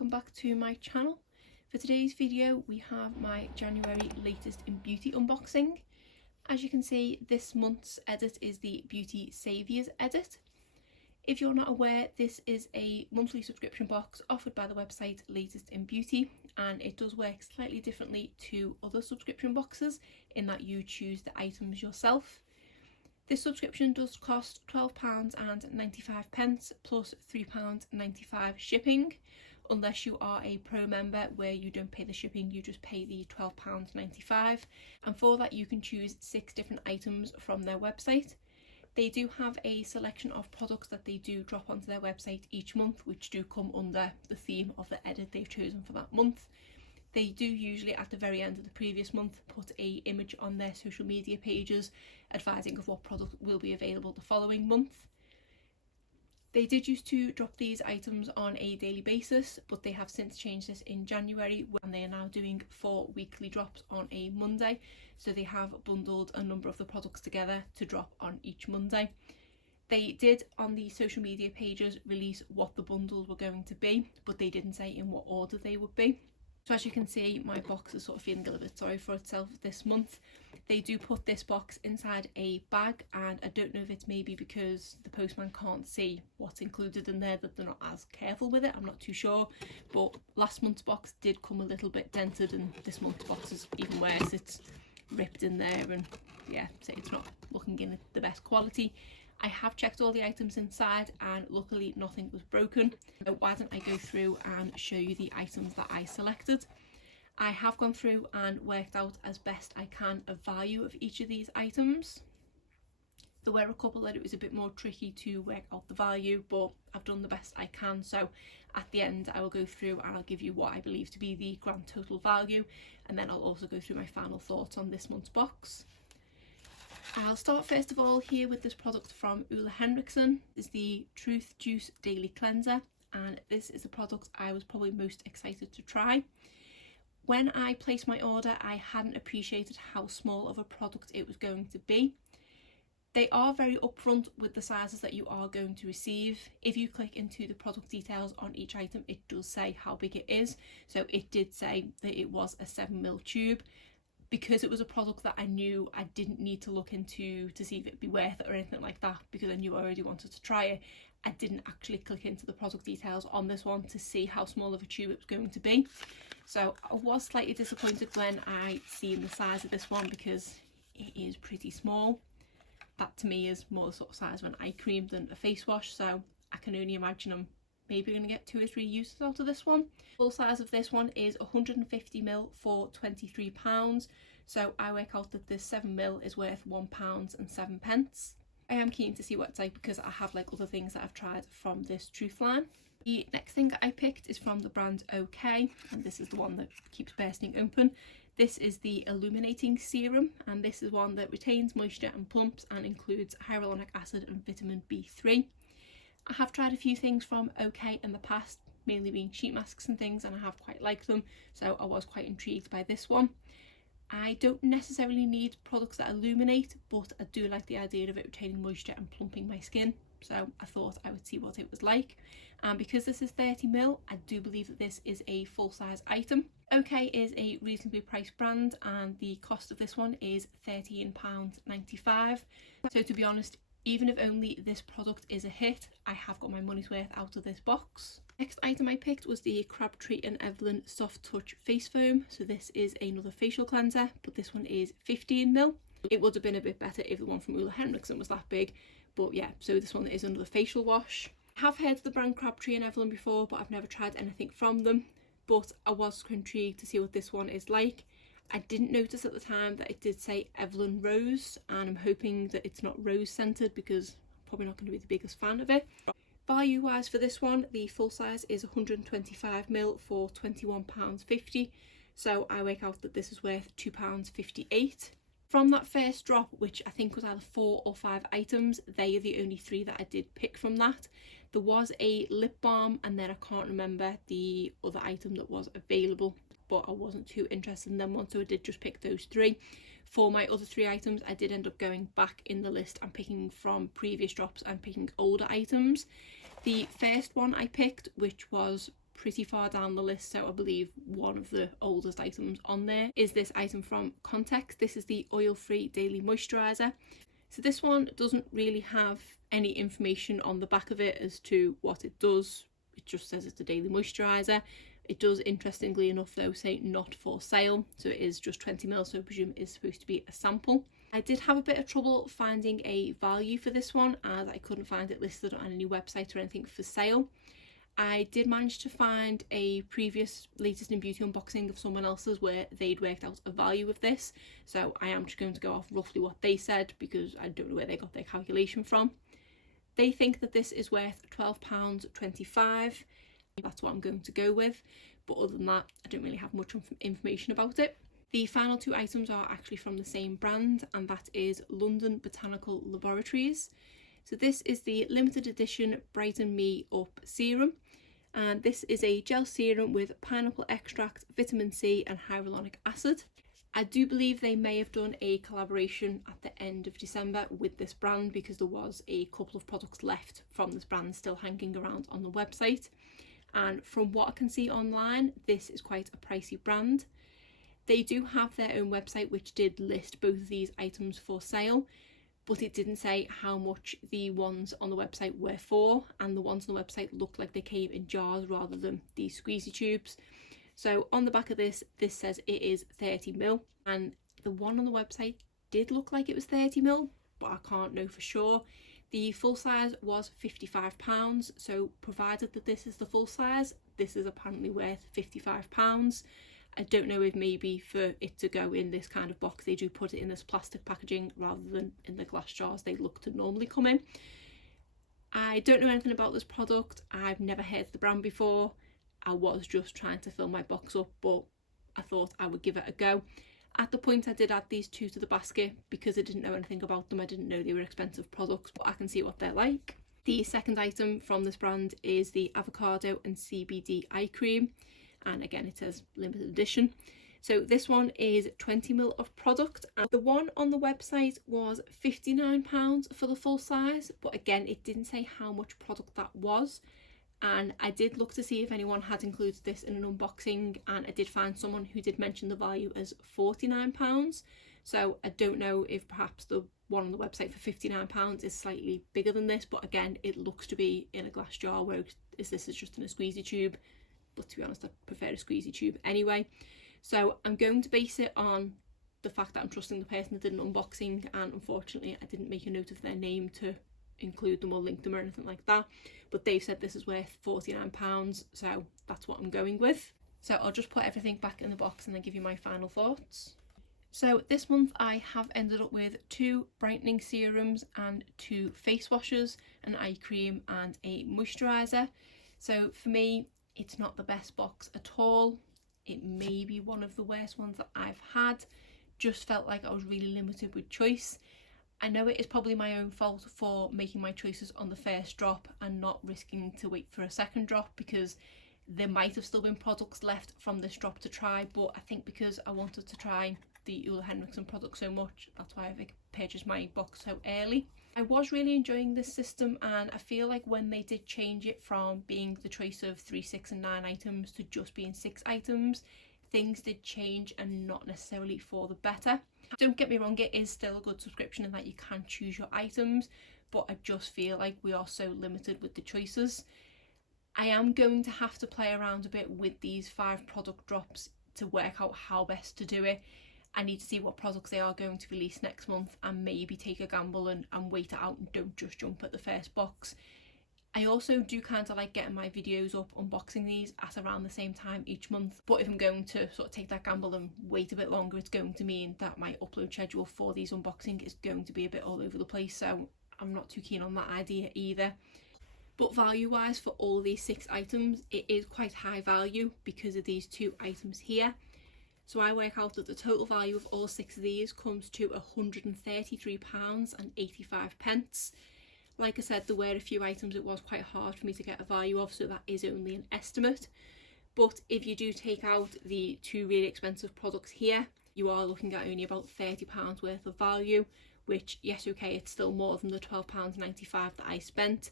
welcome back to my channel. For today's video we have my January latest in beauty unboxing. As you can see, this month's edit is the Beauty Saviours edit. If you're not aware, this is a monthly subscription box offered by the website Latest in Beauty, and it does work slightly differently to other subscription boxes in that you choose the items yourself. This subscription does cost £12.95 plus £3.95 shipping, unless you are a pro member where you don't pay the shipping, you just pay the £12.95, and for that you can choose 6 different items from their website. They do have a selection of products that they do drop onto their website each month, which do come under the theme of the edit they've chosen for that month. They do usually at the very end of the previous month put an image on their social media pages advising of what product will be available the following month. They did used to drop these items on a daily basis, but they have since changed this in January, and they are now doing 4 weekly drops on a Monday. So they have bundled a number of the products together to drop on each Monday. They did on the social media pages release what the bundles were going to be, but they didn't say in what order they would be. So as you can see, my box is sort of feeling a little bit sorry for itself this month. They do put this box inside a bag, and I don't know if it's maybe because the postman can't see what's included in there that they're not as careful with it. I'm not too sure, but last month's box did come a little bit dented, and this month's box is even worse. It's ripped in there, and yeah, so it's not looking in the best quality. I have checked all the items inside and luckily nothing was broken. So why don't I go through and show you the items that I selected. I have gone through and worked out as best I can a value of each of these items. There were a couple that it was a bit more tricky to work out the value, but I've done the best I can. So at the end I will go through and I'll give you what I believe to be the grand total value, and then I'll also go through my final thoughts on this month's box. I'll start first of all here with this product from Ole Henriksen. This is the Truth Juice Daily Cleanser, and this is the product I was probably most excited to try. When I placed my order, I hadn't appreciated how small of a product it was going to be. They are very upfront with the sizes that you are going to receive. If you click into the product details on each item, it does say how big it is. So it did say that it was a 7ml tube. Because it was a product that I knew I didn't need to look into to see if it'd be worth it or anything like that, because I knew I already wanted to try it, I didn't actually click into the product details on this one to see how small of a tube it was going to be. So I was slightly disappointed when I seen the size of this one, because it is pretty small. That to me is more the sort of size of an eye cream than a face wash, so I can only imagine I'm maybe going to get 2 or 3 uses out of this one. Full size of this one is 150ml for £23, so I work out that this 7ml is worth £1.07. I am keen to see what it's like, because I have like other things that I've tried from this Truth line. The next thing I picked is from the brand OK, and this is the one that keeps bursting open. This is the Illuminating Serum, and this is one that retains moisture and plumps and includes hyaluronic acid and vitamin B3. I have tried a few things from OK in the past, mainly being sheet masks and things, and I have quite liked them, so I was quite intrigued by this one. I don't necessarily need products that illuminate, but I do like the idea of it retaining moisture and plumping my skin, so I thought I would see what it was like. And because this is 30ml, I do believe that this is a full-size item. OK is a reasonably priced brand, and the cost of this one is £13.95. So to be honest, even if only this product is a hit, I have got my money's worth out of this box. Next item I picked was the Crabtree & Evelyn Soft Touch Face Foam. So this is another facial cleanser, but this one is 15ml. It would have been a bit better if the one from Ole Henriksen was that big, but yeah, so this one is another facial wash. I have heard of the brand Crabtree & Evelyn before, but I've never tried anything from them, but I was intrigued to see what this one is like. I didn't notice at the time that it did say Evelyn Rose, and I'm hoping that it's not rose scented, because I'm probably not going to be the biggest fan of it. Value wise for this one, the full size is 125ml for £21.50, so I work out that this is worth £2.58. From that first drop, which I think was either 4 or 5 items, they are the only 3 that I did pick from that. There was a lip balm, and then I can't remember the other item that was available, but I wasn't too interested in them one, so I did just pick those 3. For my other 3 items, I did end up going back in the list and picking from previous drops and picking older items. The first one I picked, which was pretty far down the list, so I believe one of the oldest items on there is this item from Context. This is the oil-free daily moisturizer. So this one doesn't really have any information on the back of it as to what it does. It just says it's a daily moisturizer. It does, interestingly enough though, say not for sale, so it is just 20 ml, so I presume it is supposed to be a sample. I did have a bit of trouble finding a value for this one, as I couldn't find it listed on any website or anything for sale. I did manage to find a previous Latest in Beauty unboxing of someone else's where they'd worked out a value of this, so I am just going to go off roughly what they said because I don't know where they got their calculation from. They think that this is worth £12.25. That's what I'm going to go with, but other than that I don't really have much information about it. The final two items are actually from the same brand, and that is London Botanical Laboratories. So this is the limited edition Brighten Me Up serum, and this is a gel serum with pineapple extract, vitamin C and hyaluronic acid. I do believe they may have done a collaboration at the end of December with this brand, because there was a couple of products left from this brand still hanging around on the website. And from what I can see online, this is quite a pricey brand. They do have their own website which did list both of these items for sale, but it didn't say how much the ones on the website were for, and the ones on the website looked like they came in jars rather than these squeezy tubes. So on the back of this says it is 30 ml, and the one on the website did look like it was 30 ml, but I can't know for sure. The full size was £55, so provided that this is the full size, this is apparently worth £55. I don't know if maybe for it to go in this kind of box they do put it in this plastic packaging rather than in the glass jars they look to normally come in. I don't know anything about this product. I've never heard of the brand before. I was just trying to fill my box up, but I thought I would give it a go. At the point I did add these two to the basket because I didn't know anything about them. I didn't know they were expensive products, but I can see what they're like. The second item from this brand is the Avocado and CBD eye cream, and again it says limited edition. So this one is 20 ml of product, and the one on the website was £59 for the full size, but again it didn't say how much product that was. And I did look to see if anyone had included this in an unboxing, and I did find someone who did mention the value as £49. So I don't know if perhaps the one on the website for £59 is slightly bigger than this, but again it looks to be in a glass jar, whereas this is just in a squeezy tube. But to be honest, I prefer a squeezy tube anyway. So I'm going to base it on the fact that I'm trusting the person that did an unboxing, and unfortunately I didn't make a note of their name to include them or link them or anything like that, but they've said this is worth £49, so that's what I'm going with. So I'll just put everything back in the box and then give you my final thoughts. So this month I have ended up with 2 brightening serums and 2 face washes, an eye cream and a moisturizer. So for me, it's not the best box at all. It may be one of the worst ones that I've had. Just felt like I was really limited with choice. I know it is probably my own fault for making my choices on the first drop and not risking to wait for a second drop, because there might have still been products left from this drop to try, but I think because I wanted to try the Ole Henriksen product so much, that's why I've purchased my box so early. I was really enjoying this system, and I feel like when they did change it from being the choice of 3, 6 and 9 items to just being 6 items, things did change, and not necessarily for the better. Don't get me wrong, it is still a good subscription in that you can choose your items, but I just feel like we are so limited with the choices. I am going to have to play around a bit with these 5 product drops to work out how best to do it. I need to see what products they are going to release next month and maybe take a gamble and wait it out and don't just jump at the first box. I also do kind of like getting my videos up unboxing these at around the same time each month, but if I'm going to sort of take that gamble and wait a bit longer, it's going to mean that my upload schedule for these unboxing is going to be a bit all over the place, so I'm not too keen on that idea either. But value wise, for all these 6 items, it is quite high value because of these 2 items here. So I work out that the total value of all 6 of these comes to £133.85. Like I said, there were a few items it was quite hard for me to get a value of, so that is only an estimate. But if you do take out the 2 really expensive products here, you are looking at only about £30 worth of value, which, yes, okay, it's still more than the £12.95 that I spent,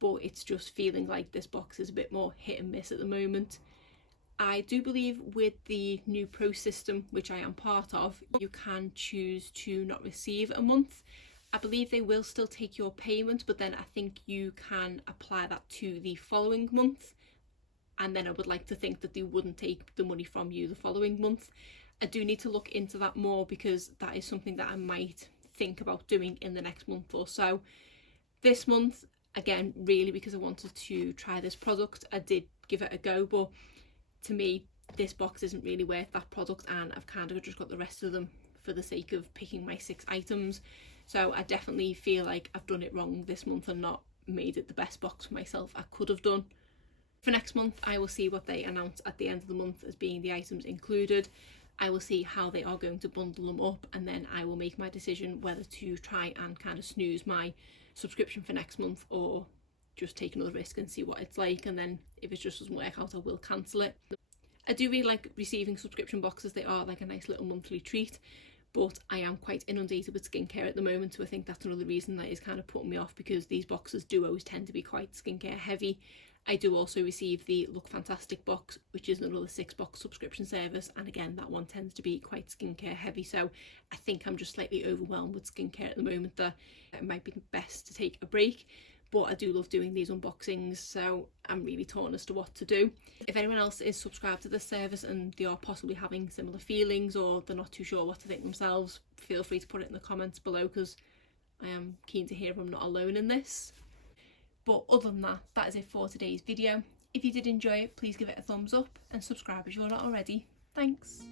but it's just feeling like this box is a bit more hit and miss at the moment. I do believe with the new Pro system, which I am part of, you can choose to not receive a month. I believe they will still take your payment, but then I think you can apply that to the following month. And then I would like to think that they wouldn't take the money from you the following month. I do need to look into that more, because that is something that I might think about doing in the next month or so. This month, again, really because I wanted to try this product, I did give it a go, but to me this box isn't really worth that product, and I've kind of just got the rest of them for the sake of picking my 6 items. So I definitely feel like I've done it wrong this month and not made it the best box for myself I could have done. For next month, I will see what they announce at the end of the month as being the items included. I will see how they are going to bundle them up, and then I will make my decision whether to try and kind of snooze my subscription for next month or just take another risk and see what it's like, and then if it just doesn't work out I will cancel it. I do really like receiving subscription boxes. They are like a nice little monthly treat, but I am quite inundated with skincare at the moment, so I think that's another reason that is kind of putting me off, because these boxes do always tend to be quite skincare heavy. I do also receive the Look Fantastic box, which is another 6-box subscription service, and again that one tends to be quite skincare heavy, so I think I'm just slightly overwhelmed with skincare at the moment that it might be best to take a break. But I do love doing these unboxings, so I'm really torn as to what to do. If anyone else is subscribed to this service and they are possibly having similar feelings, or they're not too sure what to think themselves, feel free to put it in the comments below, because I am keen to hear if I'm not alone in this. But other than that, that is it for today's video. If you did enjoy it, please give it a thumbs up and subscribe if you're not already. Thanks.